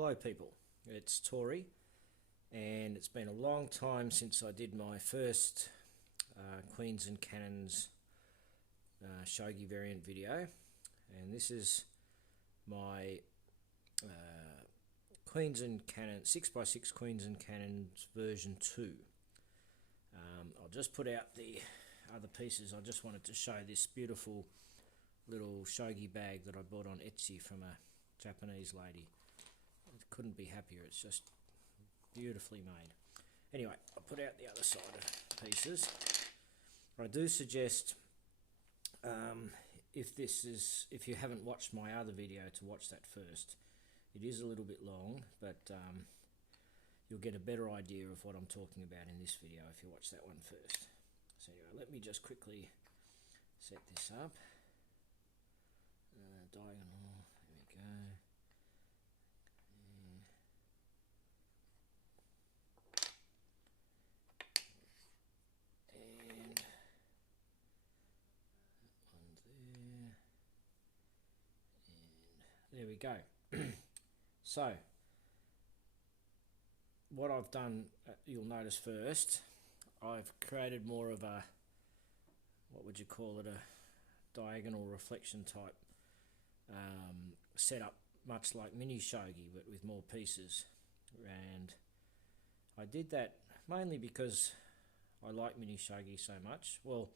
Hello people, it's Tori, and it's been a long time since I did my first Queens and Cannons shogi variant video, and this is my Queens and Cannon 6x6 Queens and Cannons version 2. I'll just put out the other pieces. I just wanted to show this beautiful little shogi bag that I bought on Etsy from a Japanese lady. Couldn't be happier. It's just beautifully made. Anyway, I'll put out the other side of pieces. I do suggest if you haven't watched my other video, to watch that first. It is a little bit long, but you'll get a better idea of what I'm talking about in this video if you watch that one first. So anyway, let me just quickly set this up. Diagonal, there we go. And that one there. And there we go. So, what I've done, you'll notice first, I've created more of a, what would you call it, a diagonal reflection type setup, much like mini shogi, but with more pieces. And I did that mainly because I like mini shogi so much. Well,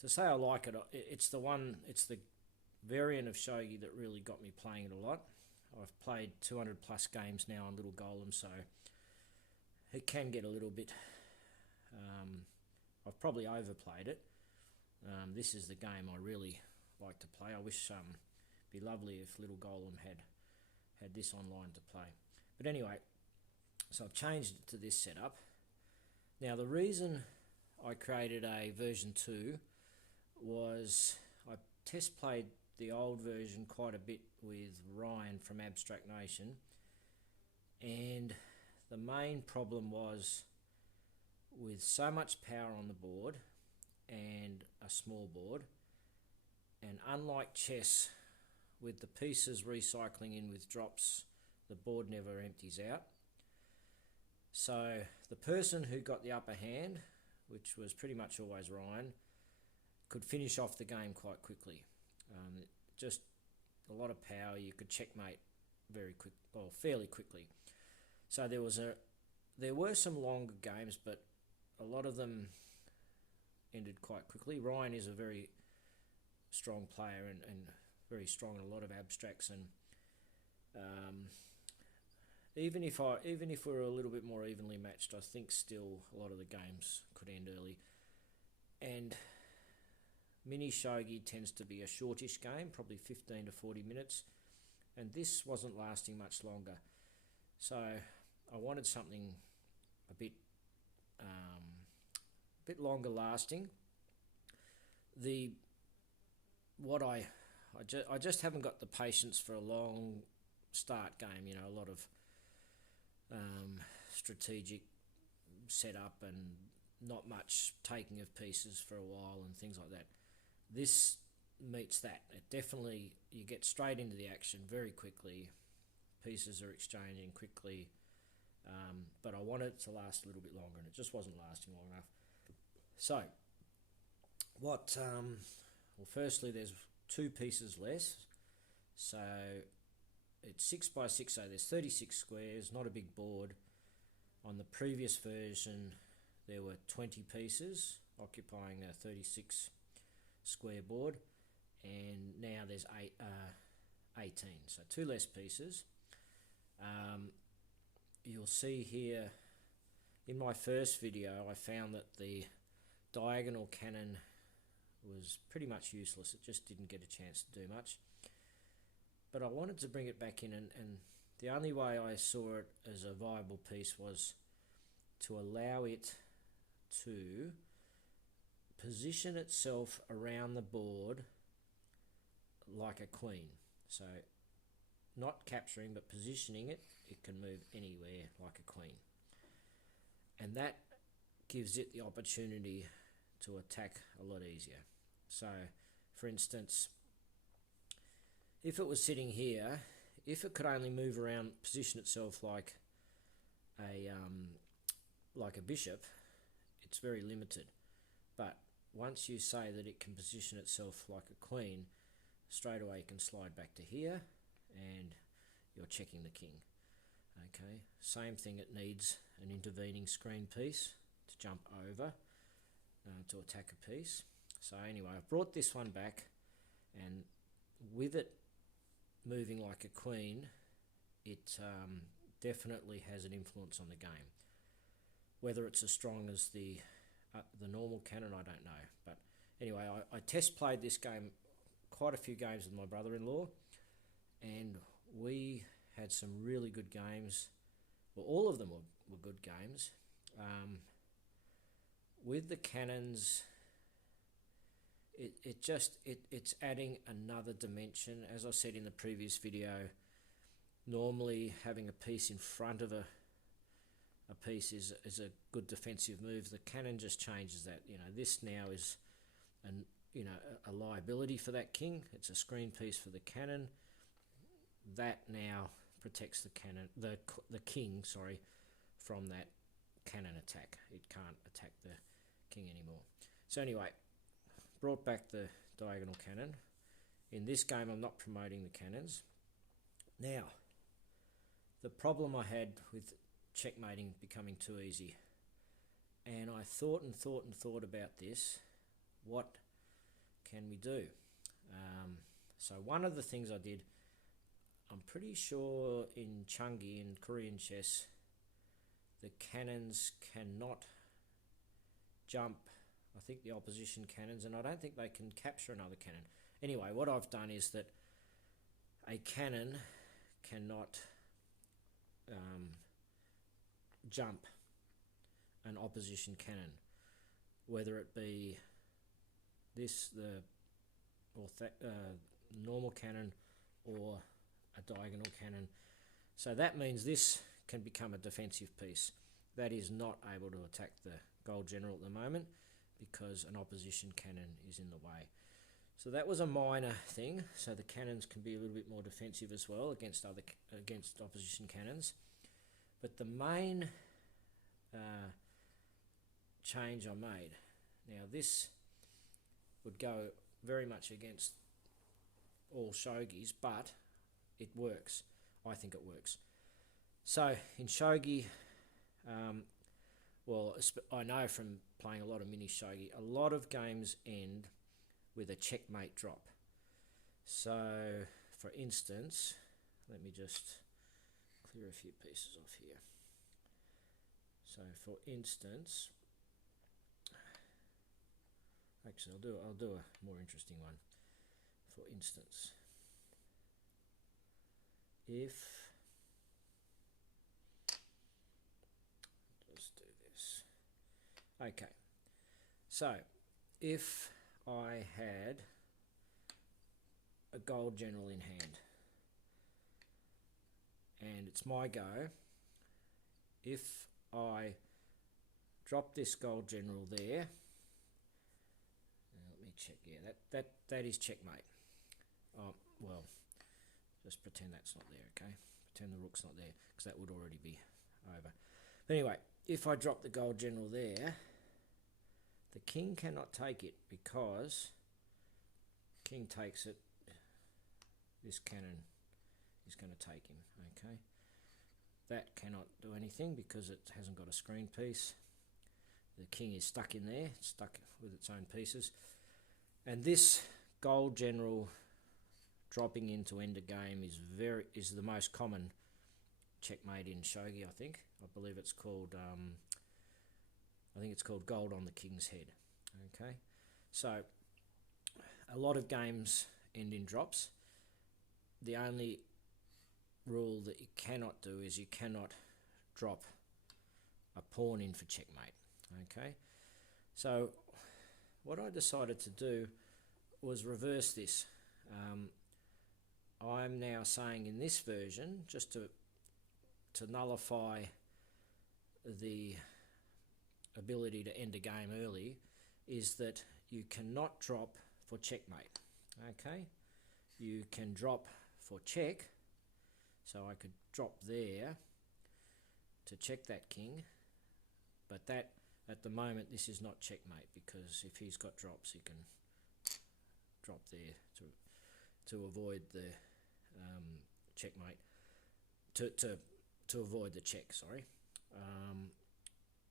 to say I like it, it's the variant of shogi that really got me playing it a lot. I've played 200 plus games now on Little Golem, so it can get a little bit, I've probably overplayed it. This is the game I really like to play. I wish it'd be lovely if Little Golem had this online to play. But anyway, so I've changed it to this setup. Now the reason I created a version 2 was I test played the old version quite a bit with Ryan from Abstract Nation, and the main problem was with so much power on the board and a small board, and unlike chess with the pieces recycling in with drops, the board never empties out. So the person who got the upper hand, which was pretty much always Ryan, could finish off the game quite quickly. Just a lot of power. You could checkmate fairly quickly. So there were some longer games, but a lot of them ended quite quickly. Ryan is a very strong player and very strong in a lot of abstracts, and even if we're a little bit more evenly matched, I think still a lot of the games could end early. And mini shogi tends to be a shortish game, probably 15 to 40 minutes, and this wasn't lasting much longer. So I wanted something a bit longer lasting. I just haven't got the patience for a long start game. You know, a lot of strategic setup and not much taking of pieces for a while and things like that. This meets that. It definitely, you get straight into the action very quickly. Pieces are exchanging quickly, but I wanted it to last a little bit longer, and it just wasn't lasting long enough. So, well, firstly, there's 2 pieces less. So it's 6x6, so there's 36 squares, not a big board. On the previous version, there were 20 pieces occupying a 36 square board, and now there's 18, so 2 less pieces. You'll see here in my first video I found that the diagonal cannon was pretty much useless. It just didn't get a chance to do much, but I wanted to bring it back in, and the only way I saw it as a viable piece was to allow it to position itself around the board like a queen. So not capturing, but positioning it, it can move anywhere like a queen. And that gives it the opportunity to attack a lot easier. So, for instance, if it was sitting here, if it could only move around, position itself like a bishop, it's very limited. But once you say that it can position itself like a queen, straight away you can slide back to here and you're checking the king. Okay, same thing, it needs an intervening screen piece to jump over to attack a piece. So anyway, I've brought this one back, and with it moving like a queen, it definitely has an influence on the game. Whether it's as strong as the normal cannon, I don't know. But anyway, I test played this game quite a few games with my brother-in-law, and we had some really good games. Well, all of them were good games. With the cannons, it's adding another dimension. As I said in the previous video, normally having a piece in front of a piece is a good defensive move. The cannon just changes that. This now is a liability for that king. It's a screen piece for the cannon. That now protects the king, from that cannon attack. It can't attack the king anymore. So anyway, brought back the diagonal cannon. In this game, I'm not promoting the cannons. Now, the problem I had with checkmating becoming too easy, and I thought about this. What can we do? So one of the things I did, I'm pretty sure in shogi, in Korean chess, the cannons cannot jump, I think, the opposition cannons, and I don't think they can capture another cannon. Anyway, what I've done is that a cannon cannot jump an opposition cannon, whether it be this, the normal cannon, or a diagonal cannon. So that means this can become a defensive piece. That is not able to attack the gold general at the moment because an opposition cannon is in the way. So that was a minor thing. So the cannons can be a little bit more defensive as well against opposition cannons. But the main change I made, now this would go very much against all shogis, but it works. I think it works. So in shogi, well, I know from playing a lot of mini shogi, a lot of games end with a checkmate drop. So for instance, let me just clear a few pieces off here. So for instance, actually I'll do a more interesting one. For instance, if just do this. Okay. So if I had a gold general in hand and it's my go, if I drop this gold general there, let me check, yeah, that is checkmate. Oh, well, just pretend that's not there, okay? Pretend the rook's not there, because that would already be over. But anyway, if I drop the gold general there, the king cannot take it because king takes it, this cannon is going to take him, okay? That cannot do anything because it hasn't got a screen piece. The king is stuck in there, stuck with its own pieces. And this gold general dropping into end of game is the most common checkmate in shogi, I think. I believe it's called gold on the king's head. Okay, so a lot of games end in drops. The only rule that you cannot do is you cannot drop a pawn in for checkmate. Okay, so what I decided to do was reverse this. I'm now saying in this version, just to nullify the ability to end a game early, is that you cannot drop for checkmate. Okay, you can drop for check, So I could drop there to check that king, but that, at the moment, this is not checkmate, because if he's got drops, he can drop there to avoid the checkmate, to avoid the check, sorry.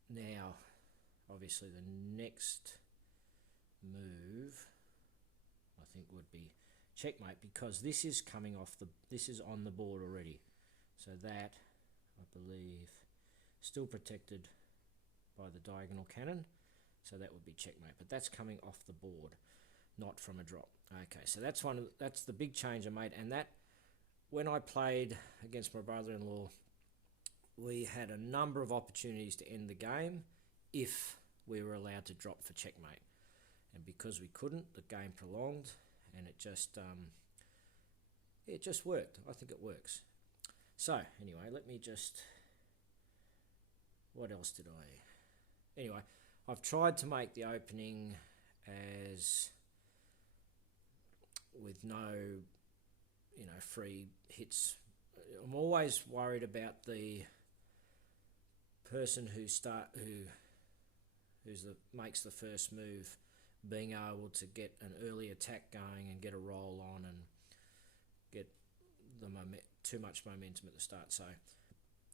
Now, obviously the next move, I think, would be checkmate, because this is coming off this is on the board already. So that, I believe, still protected by the diagonal cannon, so that would be checkmate, but that's coming off the board, not from a drop. Okay, so that's the big change I made. And that, when I played against my brother-in-law, we had a number of opportunities to end the game if we were allowed to drop for checkmate, and because we couldn't, the game prolonged, and it just worked. I think it works. So anyway, let me just, what else did I, anyway, I've tried to make the opening as, with no, free hits. I'm always worried about the person who makes the first move being able to get an early attack going and get a roll on and get too much momentum at the start. So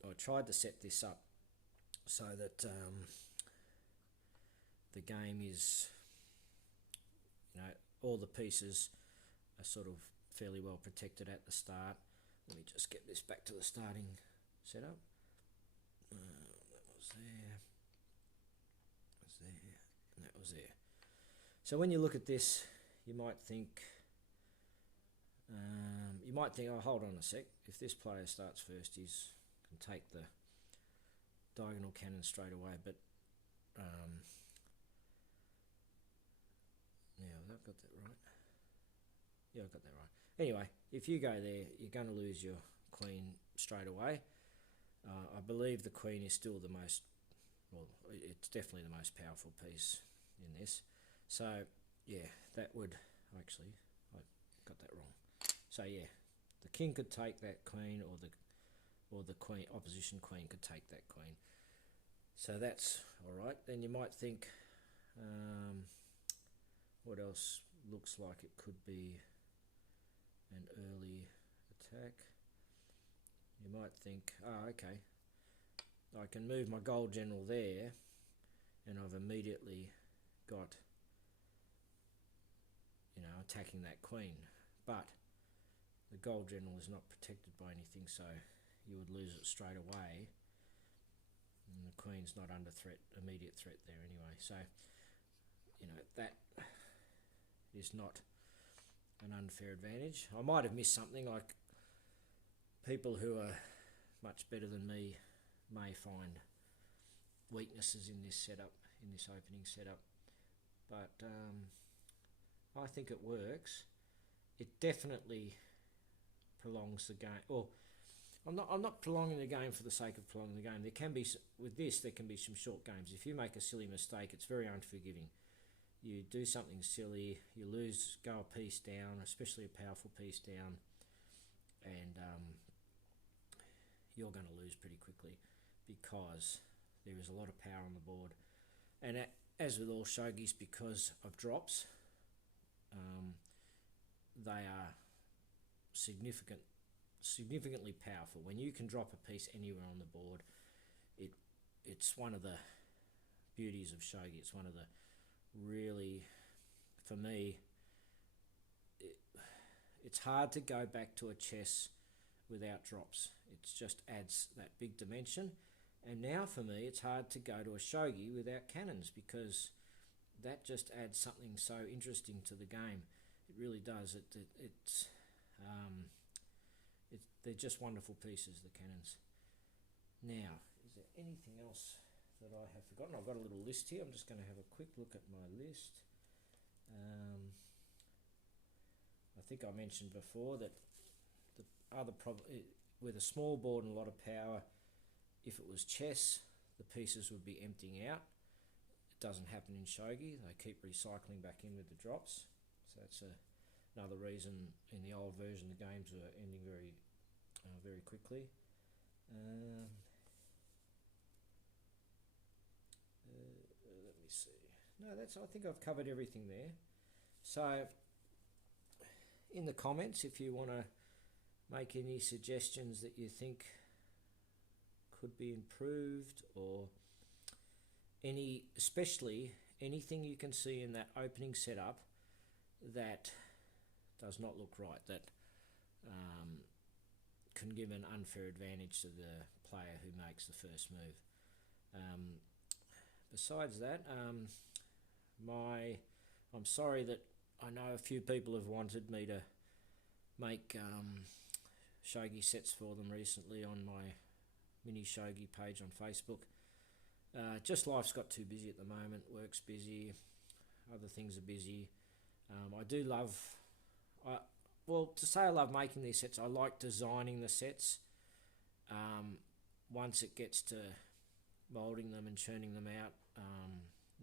I tried to set this up so that the game is, all the pieces are sort of fairly well protected at the start. Let me just get this back to the starting setup. That was there, and that was there. So when you look at this, you might think, oh, hold on a sec. If this player starts first, he can take the diagonal cannon straight away. But yeah, I've got that right. Yeah, I've got that right. Anyway, if you go there, you're going to lose your queen straight away. I believe the queen is still the most, well, it's definitely the most powerful piece in this. So yeah, that would, actually, I got that wrong. So yeah, the king could take that queen, or the queen, opposition queen could take that queen. So that's all right. Then you might think, what else looks like it could be an early attack? You might think, okay, I can move my gold general there, and I've immediately got, attacking that queen. But the gold general is not protected by anything, so you would lose it straight away. And the queen's not under immediate threat there anyway. So, that is not an unfair advantage. I might have missed something, like people who are much better than me may find weaknesses in this setup, in this opening setup. But I think it works. It definitely prolongs the game. Well, I'm not prolonging the game for the sake of prolonging the game. There can be, with this, there can be some short games. If you make a silly mistake, it's very unforgiving. You do something silly, you lose, go a piece down, especially a powerful piece down, and you're going to lose pretty quickly, because there is a lot of power on the board. And as with all shogis, because of drops, they are significantly powerful. When you can drop a piece anywhere on the board, it's one of the beauties of shogi. It's one of the really, for me, it's hard to go back to a chess without drops. It just adds that big dimension. And now for me, it's hard to go to a shogi without cannons, because that just adds something so interesting to the game. It really does. They're just wonderful pieces, the cannons. Now, is there anything else that I have forgotten? I've got a little list here. I'm just going to have a quick look at my list. I think I mentioned before that the other problem with a small board and a lot of power, if it was chess, the pieces would be emptying out. It doesn't happen in shogi. They keep recycling back in with the drops. So that's another reason in the old version the games were ending very very quickly. Let me see. No, I think I've covered everything there. So in the comments, if you want to make any suggestions that you think could be improved, or especially anything you can see in that opening setup that does not look right, that can give an unfair advantage to the player who makes the first move. Besides that, I'm sorry that I know a few people have wanted me to make shogi sets for them recently on my mini shogi page on Facebook. Just life's got too busy at the moment. Work's busy, other things are busy. I do love, to say I love making these sets, I like designing the sets. Once it gets to moulding them and churning them out,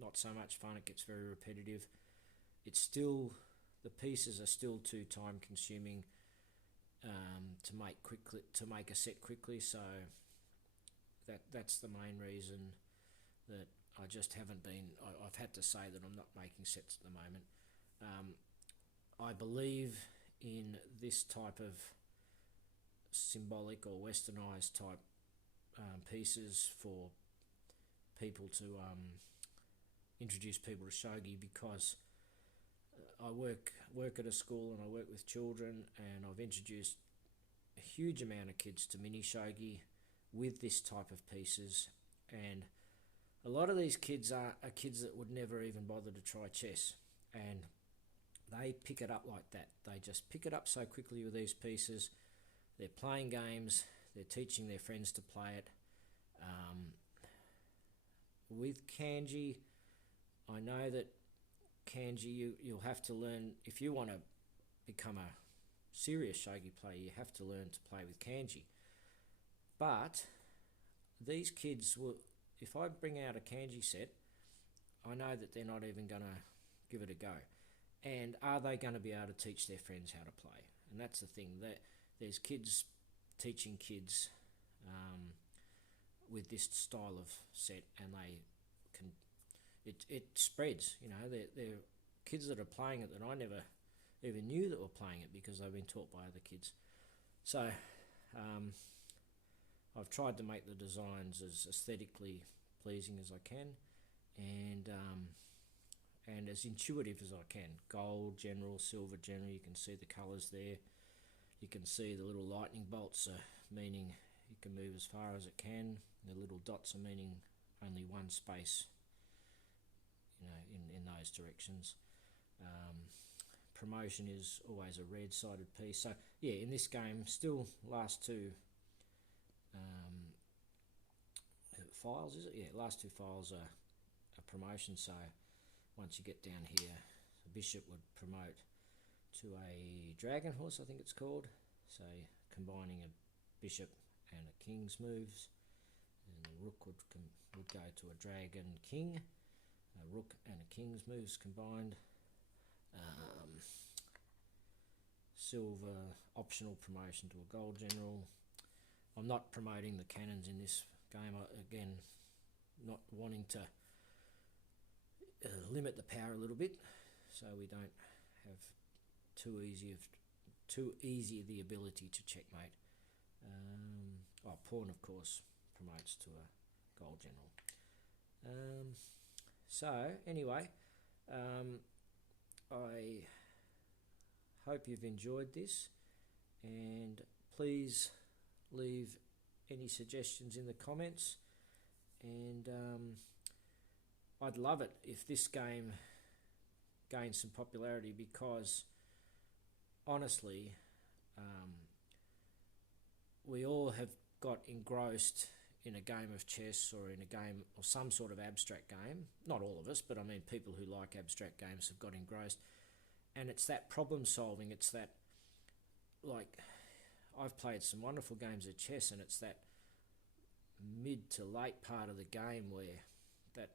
not so much fun. It gets very repetitive. The pieces are still too time consuming to make a set quickly, so that's the main reason that I just haven't been. I've had to say that I'm not making sets at the moment. I believe in this type of symbolic or westernized type pieces for people to introduce people to shogi, because I work at a school and I work with children, and I've introduced a huge amount of kids to mini shogi with this type of pieces, and a lot of these kids are kids that would never even bother to try chess, and they pick it up like that. They just pick it up so quickly with these pieces. They're playing games, they're teaching their friends to play it. With kanji, I know that kanji you'll have to learn. If you want to become a serious shogi player, you have to learn to play with kanji. But these kids will, if I bring out a kanji set, I know that they're not even going to give it a go. And are they going to be able to teach their friends how to play? And that's the thing, that there's kids teaching kids with this style of set, and it spreads. They're kids that are playing it that I never even knew that were playing it, because they've been taught by other kids. So I've tried to make the designs as aesthetically pleasing as I can, and as intuitive as I can. Gold general, silver general, you can see the colours there. You can see the little lightning bolts are meaning it can move as far as it can. The little dots are meaning only one space, in those directions. Promotion is always a red-sided piece. So yeah, in this game, still last two files, is it? Yeah, last two files are a promotion. So once you get down here, the bishop would promote to a dragon horse, I think it's called. So combining a bishop and a king's moves, and the rook would go to a dragon king. A rook and a king's moves combined. Silver optional promotion to a gold general. I'm not promoting the cannons in this game. Again, not wanting to limit the power a little bit, so we don't have too easy the ability to checkmate. Pawn, of course, promotes to a gold general. So anyway, I hope you've enjoyed this, and please leave any suggestions in the comments, and I'd love it if this game gains some popularity, because honestly, we all have got engrossed in a game of chess, or in a game, or some sort of abstract game. Not all of us, but I mean people who like abstract games have got engrossed. And it's that problem solving, it's that, like, I've played some wonderful games of chess, and it's that mid to late part of the game where that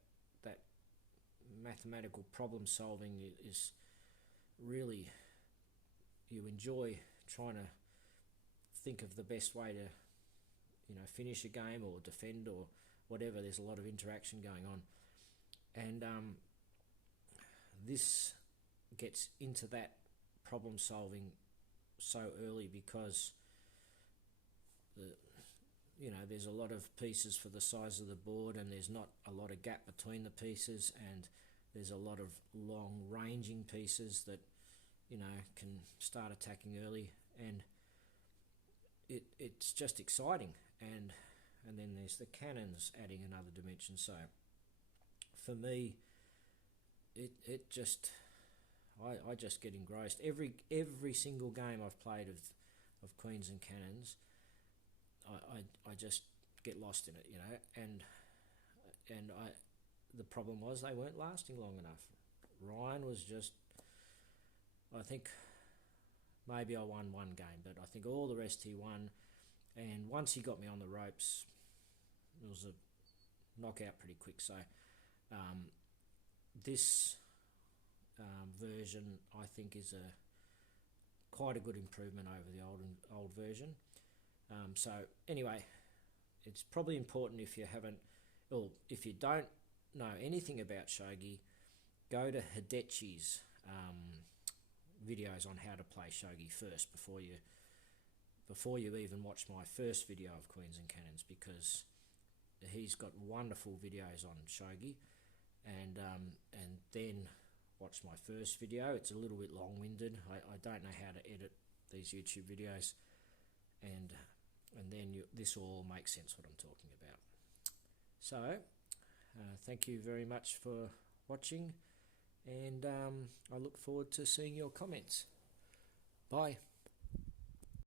mathematical problem solving is really, you enjoy trying to think of the best way to, finish a game or defend or whatever. There's a lot of interaction going on, and this gets into that problem solving so early because there's a lot of pieces for the size of the board, and there's not a lot of gap between the pieces, and there's a lot of long ranging pieces that can start attacking early, and it's just exciting. And then there's the cannons adding another dimension. So for me, it just I just get engrossed. Every single game I've played of Queens and Cannons, I just get lost in it, and the problem was they weren't lasting long enough. Ryan was just, I think maybe I won one game, but I think all the rest he won, and once he got me on the ropes, it was a knockout pretty quick. So this version I think is quite a good improvement over the old version. So anyway, it's probably important if you don't know anything about shogi, go to Hidechi's videos on how to play shogi first before you even watch my first video of Queens and Cannons, because he's got wonderful videos on shogi, and then watch my first video. It's a little bit long-winded. I don't know how to edit these YouTube videos, and then this all makes sense what I'm talking about. So thank you very much for watching, and I look forward to seeing your comments. Bye.